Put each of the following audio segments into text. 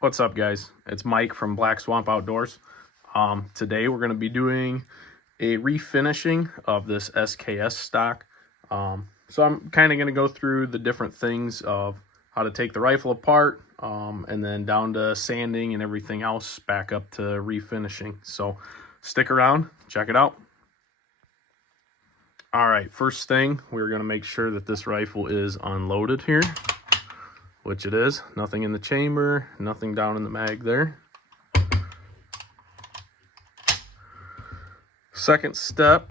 What's up, guys? It's Mike from Black Swamp Outdoors. Today we're going to be doing a refinishing of this SKS stock. So I'm kind of going to go through the different things of how to take the rifle apart, and then down to sanding and everything else, back up to refinishing. So stick around, check it out. All right, first thing, we're going to make sure that this rifle is unloaded here, which it is. Nothing in the chamber, nothing down in the mag there. Second step,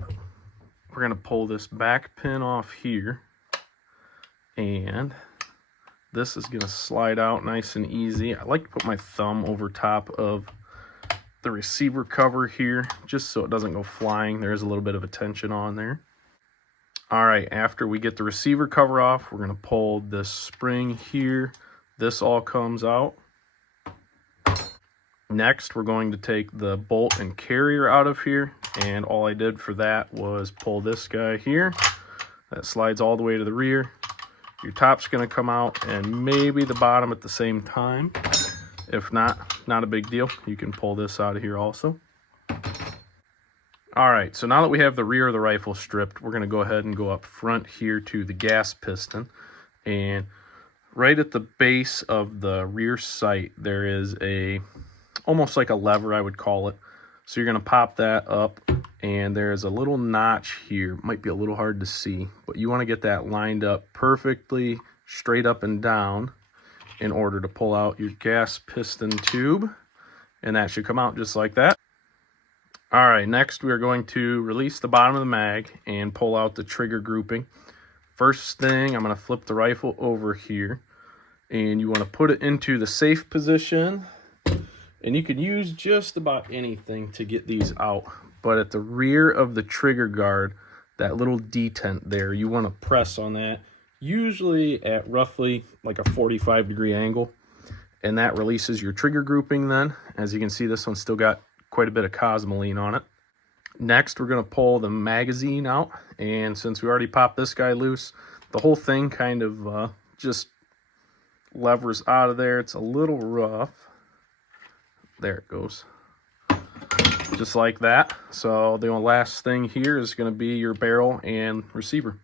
we're going to pull this back pin off here, and this is going to slide out nice and easy. I like to put my thumb over top of the receiver cover here just so it doesn't go flying. There is a little bit of a tension on there. All right, after we get the receiver cover off, we're going to pull this spring here. This all comes out. Next, we're going to take the bolt and carrier out of here, and all I did for that was pull this guy here. That slides all the way to the rear. Your top's going to come out, and maybe the bottom at the same time. If not, not a big deal. You can pull this out of here also. All right, so now that we have the rear of the rifle stripped, we're going to go ahead and go up front here to the gas piston. And right at the base of the rear sight, there is almost like a lever, I would call it. So you're going to pop that up, and there's a little notch here. Might be a little hard to see, but you want to get that lined up perfectly straight up and down in order to pull out your gas piston tube. And that should come out just like that. All right, next we are going to release the bottom of the mag and pull out the trigger grouping. First thing, I'm going to flip the rifle over here, and you want to put it into the safe position. And you can use just about anything to get these out. But at the rear of the trigger guard, that little detent there, you want to press on that, usually at roughly like a 45-degree angle. And that releases your trigger grouping then. As you can see, this one's still got quite a bit of cosmoline on it. Next, we're going to pull the magazine out, and since we already popped this guy loose, the whole thing kind of just levers out of there. It's a little rough. There it goes, just like that. So the last thing here is going to be your barrel and receiver.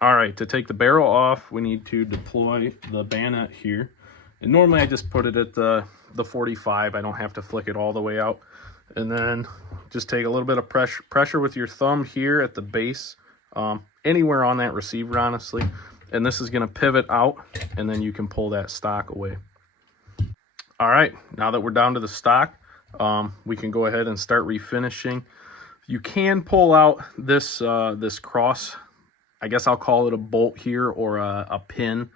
All right, to take the barrel off, we need to deploy the bayonet here. And normally I just put it at the 45. I don't have to flick it all the way out. And then just take a little bit of pressure with your thumb here at the base, anywhere on that receiver, honestly. And this is going to pivot out, and then you can pull that stock away. All right, now that we're down to the stock, we can go ahead and start refinishing. You can pull out this this cross, I guess I'll call it a bolt here, or a pin.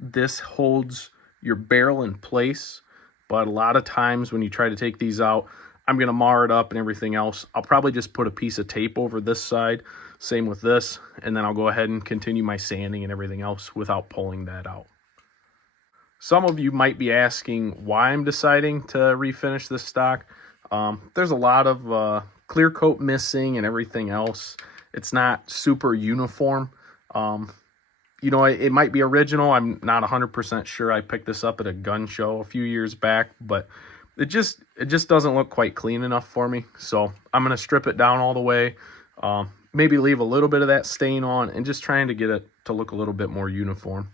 This holds your barrel in place, but a lot of times when you try to take these out, I'm going to mar it up and everything else. I'll probably just put a piece of tape over this side, same with this, and then I'll go ahead and continue my sanding and everything else without pulling that out. Some of you might be asking why I'm deciding to refinish this stock. There's a lot of clear coat missing and everything else. It's not super uniform. You know, it might be original. I'm not 100% sure. I picked this up at a gun show a few years back, but it just doesn't look quite clean enough for me. So I'm going to strip it down all the way, maybe leave a little bit of that stain on, and just trying to get it to look a little bit more uniform.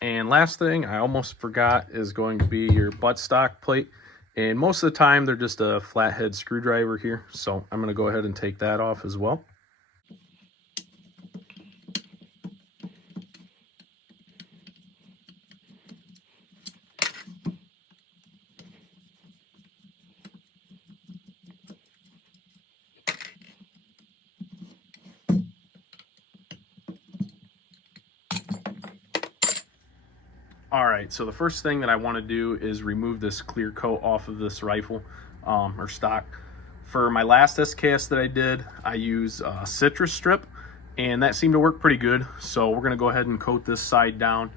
And last thing I almost forgot is going to be your buttstock plate. And most of the time they're just a flathead screwdriver here. So I'm going to go ahead and take that off as well. All right, so the first thing that I want to do is remove this clear coat off of this rifle or stock. For my last SKS that I did, I used citrus strip, and that seemed to work pretty good. So we're going to go ahead and coat this side down.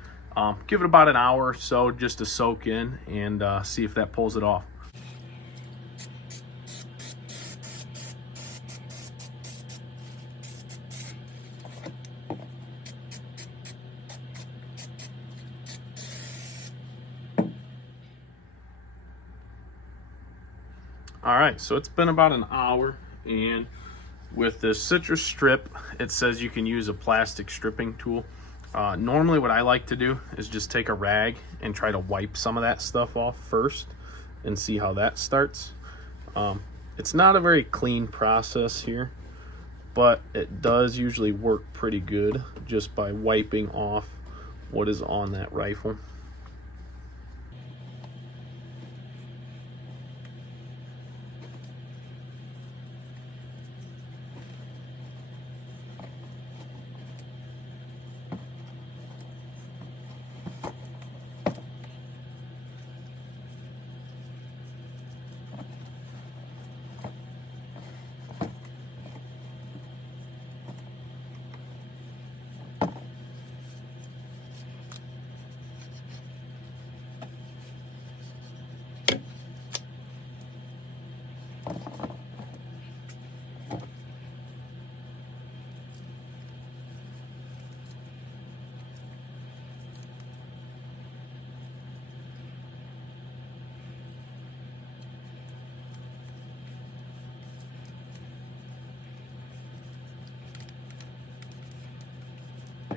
Give it about an hour or so just to soak in, and see if that pulls it off. All right, so it's been about an hour, and with this citrus strip, it says you can use a plastic stripping tool. Normally what I like to do is just take a rag and try to wipe some of that stuff off first and see how that starts. It's not a very clean process here, but it does usually work pretty good just by wiping off what is on that rifle.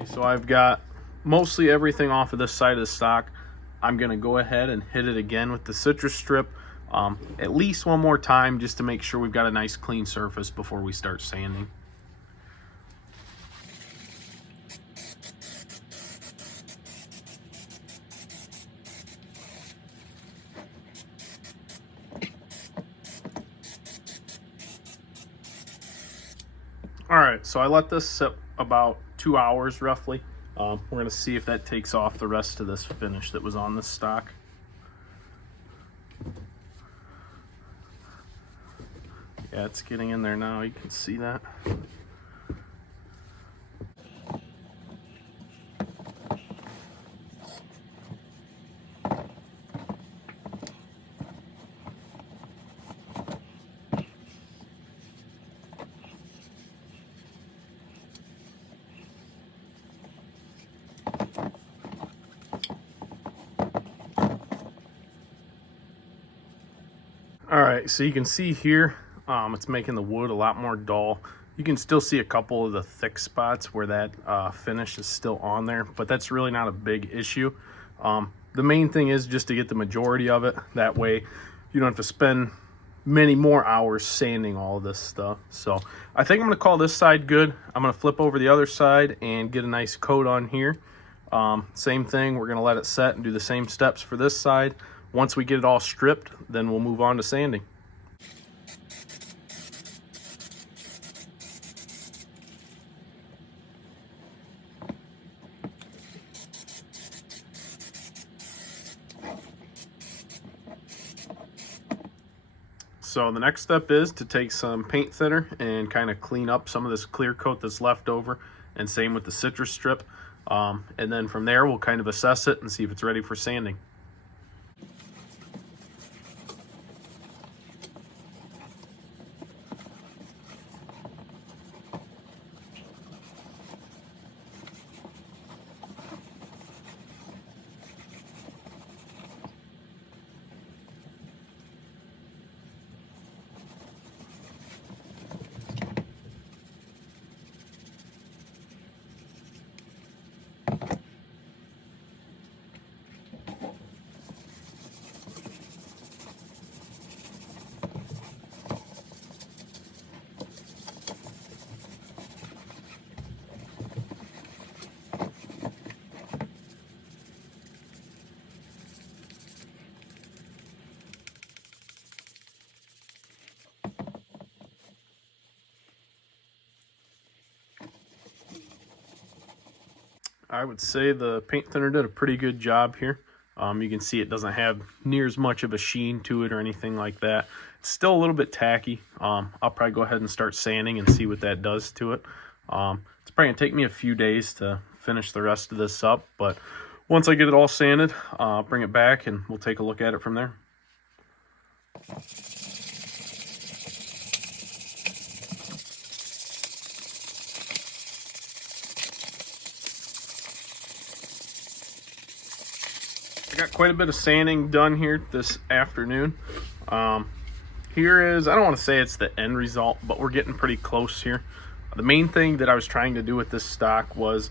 So I've got mostly everything off of this side of the stock. I'm gonna go ahead and hit it again with the citrus strip at least one more time, just to make sure we've got a nice clean surface before we start sanding. All right, so I let this sit about 2 hours roughly. We're gonna see if that takes off the rest of this finish that was on this stock. Yeah, it's getting in there now, you can see that. All right, so you can see here, it's making the wood a lot more dull. You can still see a couple of the thick spots where that finish is still on there, but that's really not a big issue. The main thing is just to get the majority of it. That way you don't have to spend many more hours sanding all of this stuff. So I think I'm gonna call this side good. I'm gonna flip over the other side and get a nice coat on here. Same thing, we're gonna let it set and do the same steps for this side. Once we get it all stripped, then we'll move on to sanding. So the next step is to take some paint thinner and kind of clean up some of this clear coat that's left over, and same with the citrus strip. And then from there, we'll kind of assess it and see if it's ready for sanding. I would say the paint thinner did a pretty good job here. You can see it doesn't have near as much of a sheen to it or anything like that. It's still a little bit tacky. I'll probably go ahead and start sanding and see what that does to it. It's probably gonna take me a few days to finish the rest of this up, but once I get it all sanded, I'll bring it back and we'll take a look at it from there. I got quite a bit of sanding done here this afternoon. here is, I don't want to say it's the end result, but we're getting pretty close here. The main thing that I was trying to do with this stock was,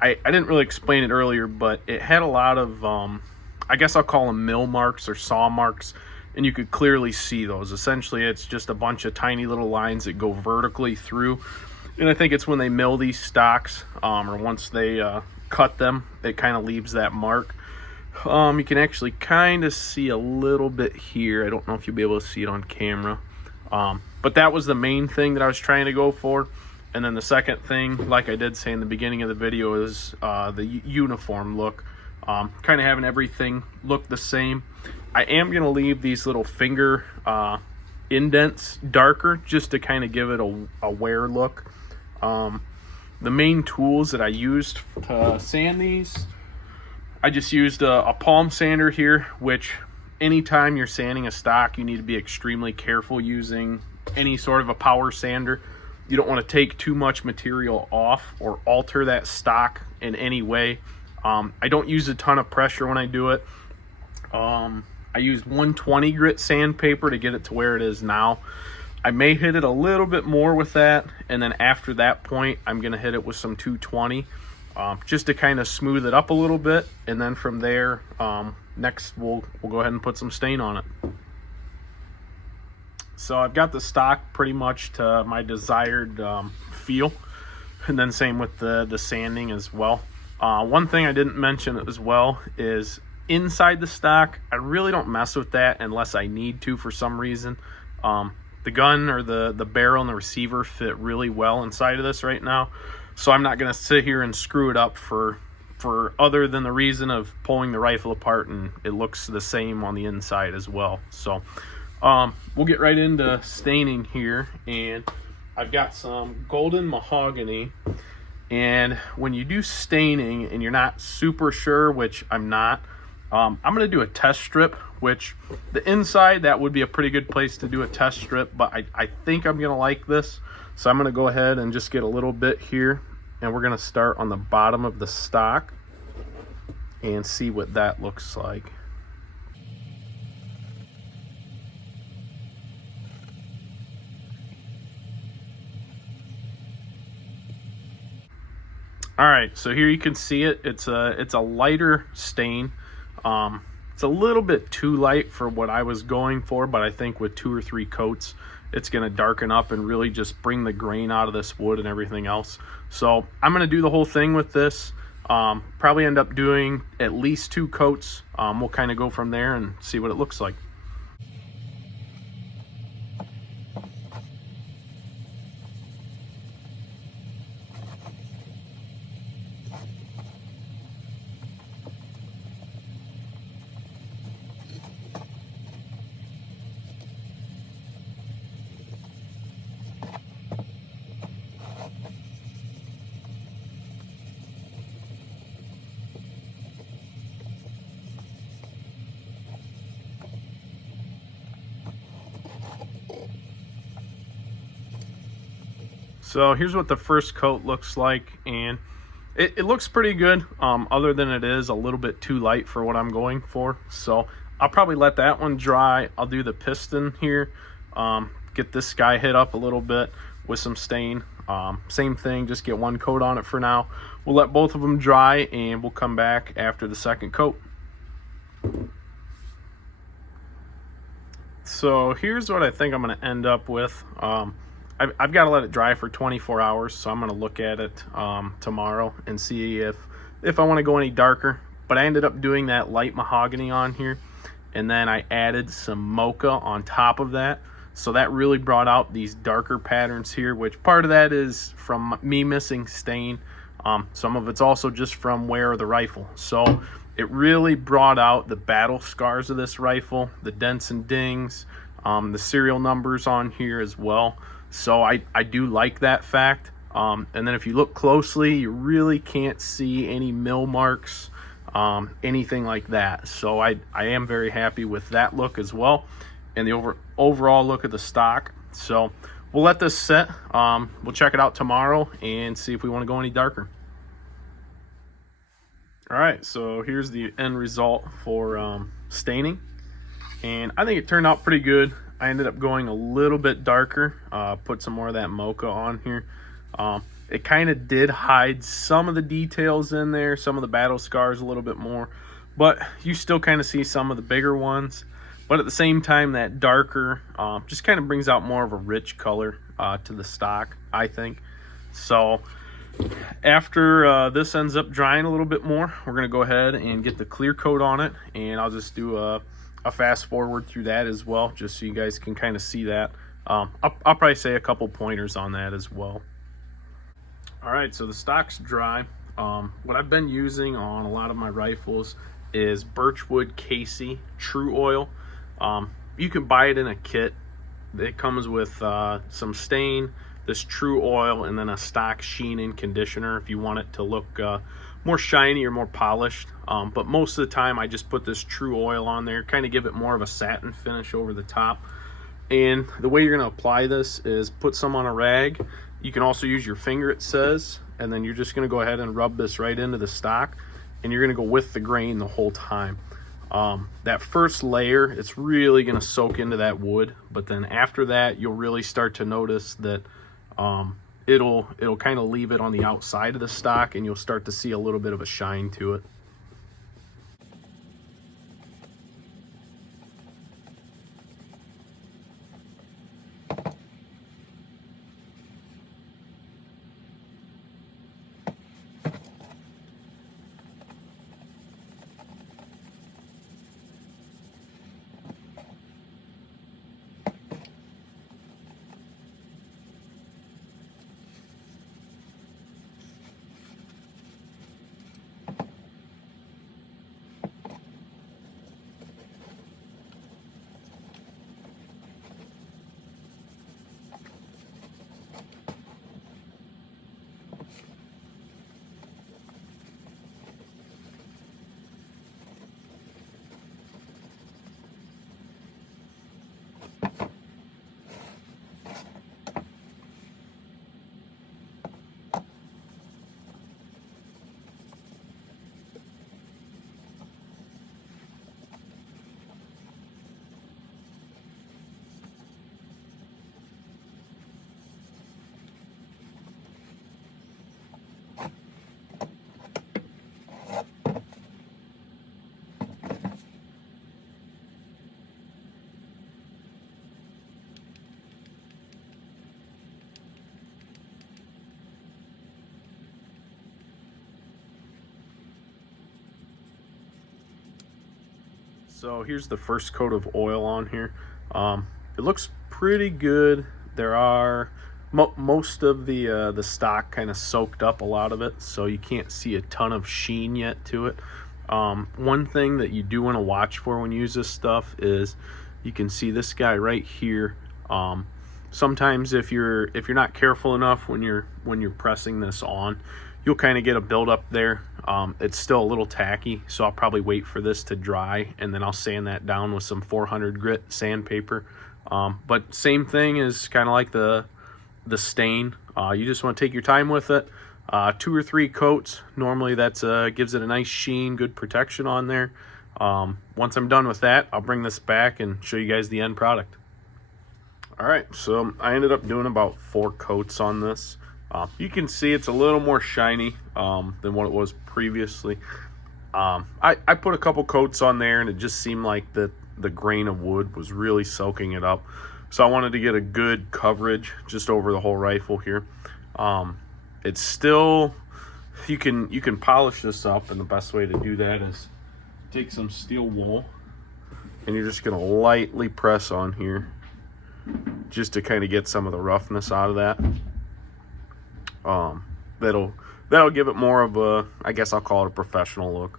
I didn't really explain it earlier, but it had a lot of, I guess I'll call them mill marks or saw marks, and you could clearly see those. Essentially, it's just a bunch of tiny little lines that go vertically through. And I think it's when they mill these stocks, or once they cut them, it kind of leaves that mark. You can actually kind of see a little bit here. I don't know if you'll be able to see it on camera. But that was the main thing that I was trying to go for. And then the second thing, like I did say in the beginning of the video, is the uniform look. Kind of having everything look the same. I am going to leave these little finger indents darker just to kind of give it a wear look. The main tools that I used to sand these, I just used a palm sander here, which anytime you're sanding a stock, you need to be extremely careful using any sort of a power sander. You don't want to take too much material off or alter that stock in any way. I don't use a ton of pressure when I do it. I used 120 grit sandpaper to get it to where it is now. I may hit it a little bit more with that, and then after that point, I'm going to hit it with some 220 just to kind of smooth it up a little bit, and then from there, next we'll go ahead and put some stain on it. So I've got the stock pretty much to my desired feel, and then same with the sanding as well. One thing I didn't mention as well is inside the stock, I really don't mess with that unless I need to for some reason. The gun or the barrel and the receiver fit really well inside of this right now, so I'm not going to sit here and screw it up for other than the reason of pulling the rifle apart and it looks the same on the inside as well. So we'll get right into staining here, and I've got some golden mahogany. And when you do staining and you're not super sure, which I'm not, I'm going to do a test strip, which the inside, that would be a pretty good place to do a test strip, but I think I'm going to like this. So I'm going to go ahead and just get a little bit here, and we're going to start on the bottom of the stock and see what that looks like. All right, so here you can see it. It's a lighter stain. It's a little bit too light for what I was going for, but I think with 2 or 3 coats, it's going to darken up and really just bring the grain out of this wood and everything else. So I'm going to do the whole thing with this. Probably end up doing at least 2 coats. We'll kind of go from there and see what it looks like. So here's what the first coat looks like, and it looks pretty good, other than it is a little bit too light for what I'm going for. So I'll probably let that one dry. I'll do the piston here, get this guy hit up a little bit with some stain. Same thing, just get 1 coat on it for now. We'll let both of them dry, and we'll come back after the second coat. So here's what I think I'm going to end up with. I've got to let it dry for 24 hours, so I'm going to look at it tomorrow and see if I want to go any darker. But I ended up doing that light mahogany on here, and then I added some mocha on top of that. So that really brought out these darker patterns here, which part of that is from me missing stain. Some of it's also just from wear of the rifle. So it really brought out the battle scars of this rifle, the dents and dings, the serial numbers on here as well. So I do like that fact. And then if you look closely, you really can't see any mill marks, anything like that. So I am very happy with that look as well, and the overall look of the stock. So we'll let this set. We'll check it out tomorrow and see if we want to go any darker. All right, so here's the end result for staining, and I think it turned out pretty good. I ended up going a little bit darker, put some more of that mocha on here. It kind of did hide some of the details in there, some of the battle scars a little bit more, but you still kind of see some of the bigger ones. But at the same time, that darker just kind of brings out more of a rich color to the stock, I think. So after this ends up drying a little bit more, we're going to go ahead and get the clear coat on it, and I'll just do a fast forward through that as well, just so you guys can kind of see that. I'll probably say a couple pointers on that as well. All right, so the stock's dry. What I've been using on a lot of my rifles is Birchwood Casey True Oil. You can buy it in a kit. It comes with some stain, this True Oil, and then a stock sheen in conditioner if you want it to look more shiny or more polished. But most of the time I just put this True Oil on there, kind of give it more of a satin finish over the top. And the way you're going to apply this is put some on a rag. You can also use your finger, it says, and then you're just going to go ahead and rub this right into the stock, and you're going to go with the grain the whole time. That first layer, it's really going to soak into that wood, but then after that, you'll really start to notice that it'll kind of leave it on the outside of the stock, and you'll start to see a little bit of a shine to it. So here's the first coat of oil on here. It looks pretty good. There are most of the stock kind of soaked up a lot of it, so you can't see a ton of sheen yet to it. One thing that you do want to watch for when you use this stuff is you can see this guy right here. Sometimes if you're not careful enough when you're pressing this on, you'll kind of get a buildup there. It's still a little tacky, so I'll probably wait for this to dry, and then I'll sand that down with some 400 grit sandpaper. But same thing is kind of like the stain. You just want to take your time with it. 2 or 3 coats. Normally that's gives it a nice sheen, good protection on there. Once I'm done with that, I'll bring this back and show you guys the end product. All right, so I ended up doing about 4 coats on this. You can see it's a little more shiny than what it was previously. I put a couple coats on there, and it just seemed like the grain of wood was really soaking it up. So I wanted to get a good coverage just over the whole rifle here. It's still, you can polish this up, and the best way to do that is take some steel wool, and you're just going to lightly press on here just to kind of get some of the roughness out of that. That'll give it more of a, I guess I'll call it a professional look.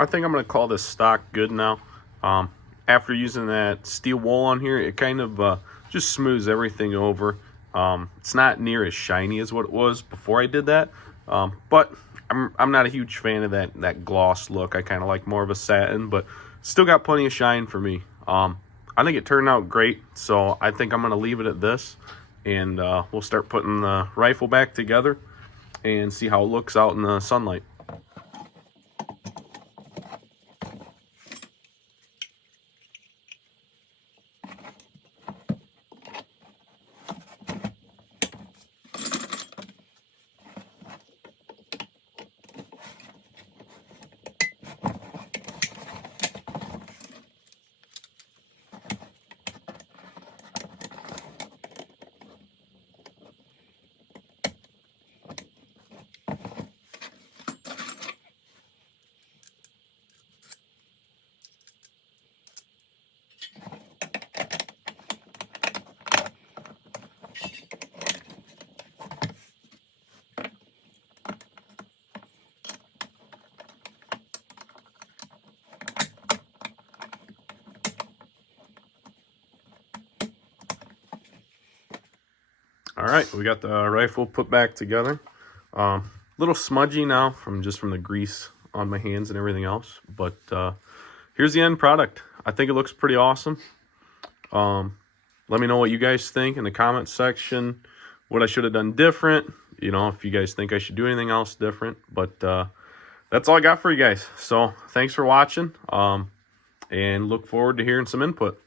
I think I'm going to call this stock good now. After using that steel wool on here, it kind of just smooths everything over. It's not near as shiny as what it was before I did that, but I'm not a huge fan of that gloss look. I kind of like more of a satin, but still got plenty of shine for me. I think it turned out great, so I think I'm going to leave it at this, and we'll start putting the rifle back together and see how it looks out in the sunlight. All right, we got the rifle put back together. Little smudgy now from the grease on my hands and everything else, but here's the end product. I think it looks pretty awesome. Let me know what you guys think in the comment section, what I should have done different, you know, if you guys think I should do anything else different. But that's all I got for you guys. So thanks for watching, and look forward to hearing some input.